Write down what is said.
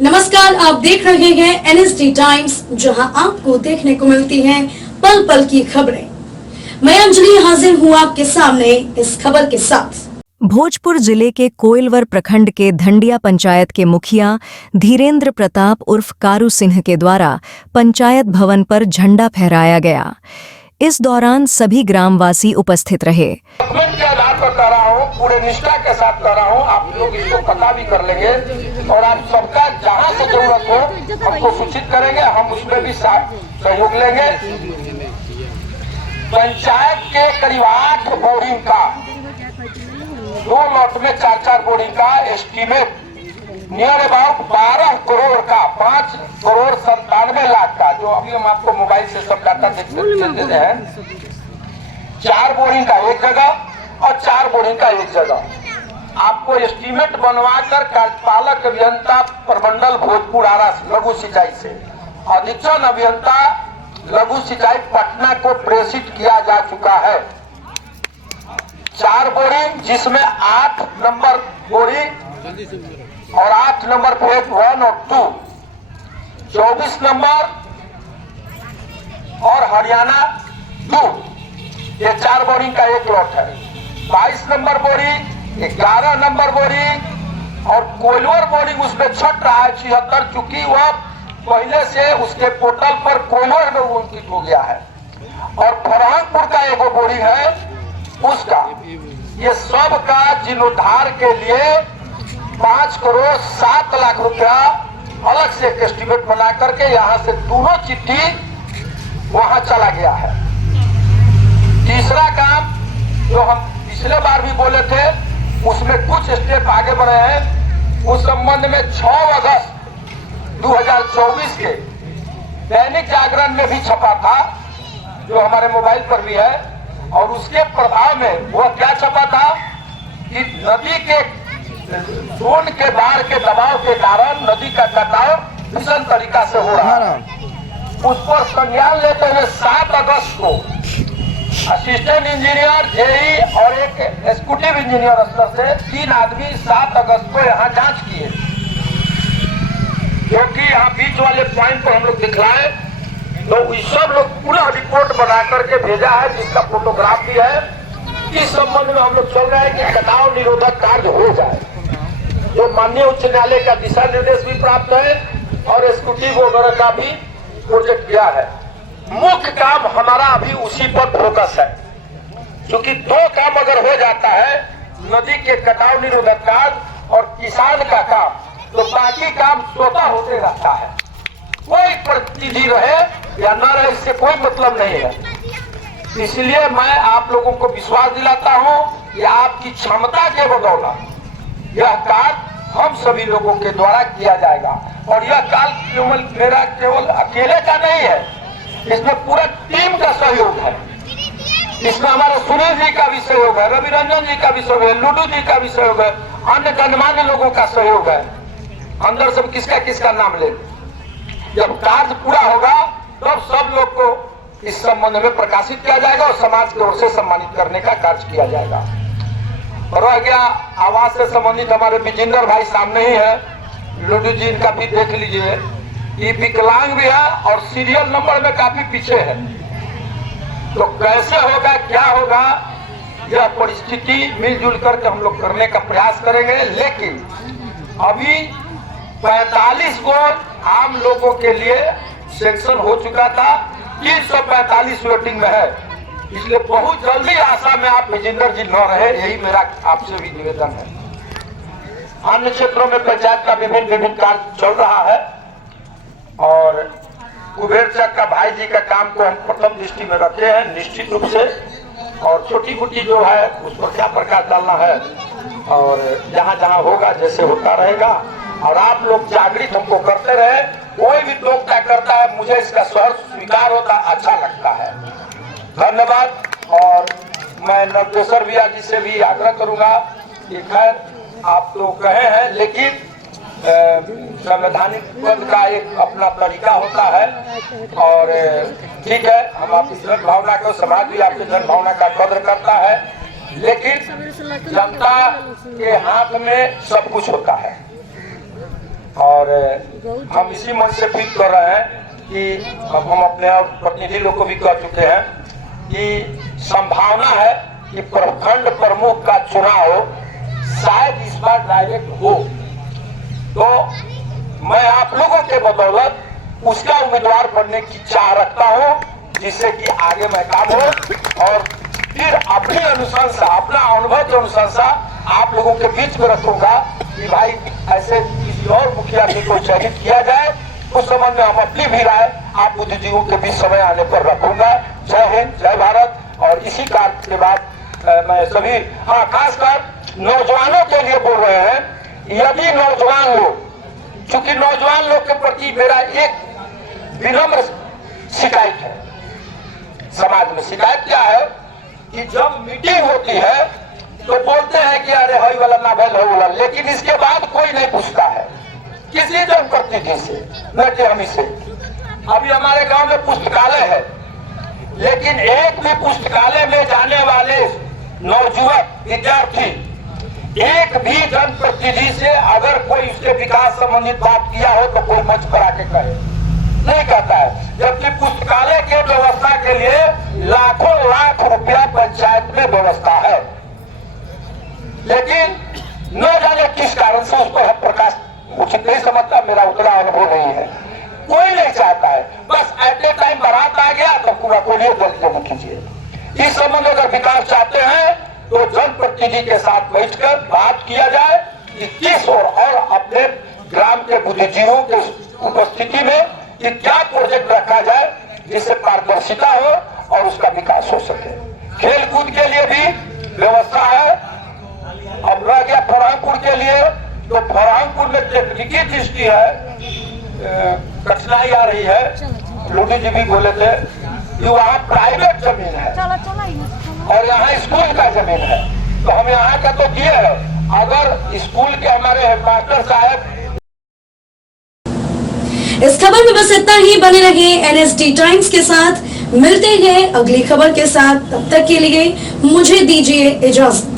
नमस्कार, आप देख रहे हैं एनएसडी टाइम्स, जहां आपको देखने को मिलती हैं पल पल की खबरें। मैं अंजलि हाजिर हूं आपके सामने इस खबर के साथ। भोजपुर जिले के कोइलवर प्रखंड के धंडिया पंचायत के मुखिया धीरेन्द्र प्रताप उर्फ कारू सिंह के द्वारा पंचायत भवन पर झंडा फहराया गया। इस दौरान सभी ग्रामवासी उपस्थित रहे। के आधार पर कर रहा हूँ, पूरे निष्ठा के साथ कर रहा हूँ। आप लोग इसको पता भी कर लेंगे और आप सबका जहाँ से जरूरत हो हमको सूचित करेंगे, हम उसमें भी सहयोग लेंगे। पंचायत के करीब 8 बोरिंग का 2 लॉट में 4-4 बोरिंग का एस्टीमेट नियर अबाउट 12 करोड़ का 5 करोड़ 97 लाख का, जो अभी हम आपको मोबाइल से सब डाटा देते हैं। 4 बोरिंग का एक जगह और 4 बोरिंग का एक जगह आपको एस्टीमेट बनवाकर कार्यपालक अभियंता प्रमंडल भोजपुर आरा लघु सिंचाई से अधीक्षण अभियंता लघु सिंचाई पटना को प्रेषित किया जा चुका है। 4 बोरिंग जिसमें 8 नंबर बोरिंग और 8 नंबर फेज 1 और 2, 24 नंबर और हरियाणा 2, ये 4 बोरिंग का एक लॉट है। 22 नंबर बोरिंग, 11 नंबर बोरिंग और कोइलवर बोरिंग उसमें छट रहा है 76, चूंकि वह पहले से उसके पोर्टल पर कोइलवर में अंकित हो गया है। और फरहानपुर का एक बोरिंग है उसका, ये सब का जीर्णोद्धार के लिए 5 करोड़ 7 लाख रुपया अलग से एक एस्टीमेट बना करके यहाँ से दोनों चिट्ठी वहां चला गया है। तीसरा काम जो हम पिछले बार भी बोले थे, उसमें कुछ स्टेप आगे बढ़े हैं। उस संबंध में 6 अगस्त 2024 के दैनिक जागरण में भी छपा था, जो हमारे मोबाइल पर भी है। और उसके प्रभाव में वह क्या छपा था कि नदी के जोन के बाढ़ के दबाव के कारण नदी का कटाव भीषण तरीका से हो रहा है। उस पर संज्ञान लेते हुए 7 अगस्त को असिस्टेंट इंजीनियर, जेई और एक एग्जीक्यूटिव इंजीनियर स्तर से 3 आदमी 7 अगस्त को यहाँ जांच किए, क्योंकि यहाँ बीच वाले पॉइंट पर हम लोग दिखलाए तो सब लोग पूरा रिपोर्ट बना करके भेजा है, जिसका फोटोग्राफ भी है। इस संबंध में हम लोग चल रहे हैं कि कटाव निरोधक कार्य हो जाए, जो माननीय उच्च न्यायालय का दिशा निर्देश भी प्राप्त है और एग्जीक्यूटिव वगैरह का भी प्रोजेक्ट किया है। मुख्य काम हमारा अभी उसी पर फोकस है, क्योंकि 2 काम अगर हो जाता है, नदी के कटाव निरोधक कार्य और किसान का काम, तो बाकी काम स्वतः होते रहता है। कोई प्रतिनिधि रहे या न रहे, इससे कोई मतलब नहीं है। इसलिए मैं आप लोगों को विश्वास दिलाता हूं कि आपकी क्षमता के बदौलत यह कार्य हम सभी लोगों के द्वारा किया जाएगा। और यह कार्य मेरा केवल अकेले का नहीं है, इसमें पूरा टीम का सहयोग है। इसमें हमारे सुनील जी का भी सहयोग है, रवि रंजन जी का भी सहयोग है, लुडू जी का भी सहयोग है, अन्य गणमान्य लोगों का सहयोग है। अंदर सब किसका किसका नाम ले, जब कार्य पूरा होगा तब सब लोग को इस संबंध में प्रकाशित किया जाएगा और समाज की ओर से सम्मानित करने का कार्य किया जाएगा। और रह गया आवास से संबंधित, हमारे विजेंद्र भाई सामने ही है, लुडू जी इनका भी देख लीजिए। ये विकलांग भी है और सीरियल नंबर में काफी पीछे है। तो कैसे होगा, क्या होगा, यह परिस्थिति मिलजुल करके हम लोग करने का प्रयास करेंगे। लेकिन अभी 45 को आम लोगों के लिए सेंक्शन हो चुका था, 345 वेटिंग में है। इसलिए बहुत जल्दी आशा में आप विजेंद्र जी न रहे, यही मेरा आपसे भी निवेदन है। अन्य क्षेत्रों में पंचायत का विभिन्न कार्य चल रहा है और कुबेर चक का भाई जी का काम को हम प्रथम दृष्टि में रखे हैं निश्चित रूप से। और छोटी मोटी जो है उस पर क्या प्रकाश डालना है और जहां जहां होगा जैसे होता रहेगा। और आप लोग जागृत हमको करते रहे। कोई भी लोग क्या करता है, मुझे इसका सहर्ष स्वीकार होता, अच्छा लगता है। धन्यवाद। और मैं नवदेश्वर भैया जी से भी आग्रह करूंगा कि खैर आप तो कहे हैं, लेकिन संवैधानिक पद का एक अपना तरीका होता है और ठीक है, हम आपकी जन भावना को, समाज भी आपकी जन भावना का कदर करता है, लेकिन जनता के हाथ में सब कुछ होता है। और हम इसी मन से फील कर रहे हैं कि अब हम अपने प्रतिनिधि लोग को भी कह चुके हैं कि संभावना है कि प्रखंड प्रमुख का चुनाव शायद इस बार डायरेक्ट हो, तो मैं आप लोगों के बदौलत उसका उम्मीदवार बनने की चाह रखता हूं, जिससे कि आगे मैं काम हो और फिर अपनी अनुशंसा, अपना अनुभव की अनुशंसा आप लोगों के बीच में रखूंगा कि भाई ऐसे किसी और मुखिया को चयनित किया जाए। उस संबंध में हम अपनी भी राय आप बुद्धिजीवियों के बीच समय आने पर रखूंगा। जय हिंद, जय भारत। और इसी कार्य के बाद मैं सभी खासकर नौजवानों के लिए बोल रहे हैं, यदि नौजवान लोग, चूंकि नौजवान लोग के प्रति मेरा एक विनम्र शिकायत है, समाज में शिकायत क्या है कि जब मीटिंग होती है तो बोलते हैं कि अरे हई वाला ना भैल वाला, लेकिन इसके बाद कोई नहीं पूछता है किसी जनप्रतिनिधि से, न कि हम इसे। अभी हमारे गांव में पुस्तकालय है, लेकिन एक भी पुस्तकालय में जाने वाले नौजुवक विद्यार्थी एक भी जनप्रतिनिधि से अगर कोई उसके विकास संबंधित बात किया हो तो कोई मंच पर आके कहे, नहीं कहता है। जबकि पुस्तकालय के व्यवस्था के लिए लाखों लाख रुपया पंचायत में व्यवस्था है, लेकिन न जाने किस कारण से उस पर प्रकाश उचित नहीं समझता। मेरा उतना अनुभव नहीं है, कोई नहीं चाहता है। बस एट ए टाइम बारात आ गया तो पूरा खोलिए, जल्दी जमा कीजिए। इस संबंध में अगर विकास चाहते हैं तो जनप्रतिनिधि के साथ बैठकर बात किया जाए कि किस और अपने ग्राम के बुद्धिजीवियों के उपस्थिति में कि क्या प्रोजेक्ट रखा जाए जिससे पारदर्शिता हो और उसका विकास हो सके। खेल कूद के लिए भी व्यवस्था है। अब रह गया फरहानपुर के लिए, तो फरहानपुर में तकनीकी दृष्टि है, कठिनाई आ रही है। लूडी जी भी बोले थे कि वहाँ प्राइवेट जमीन है और यहाँ स्कूल का जमीन है, तो हम यहाँ का तो किए है। अगर स्कूल के हमारे हेडमास्टर साहब। इस खबर में बस इतना ही। बने रहिए एनएसडी टाइम्स के साथ, मिलते हैं अगली खबर के साथ। तब तक के लिए मुझे दीजिए इजाजत।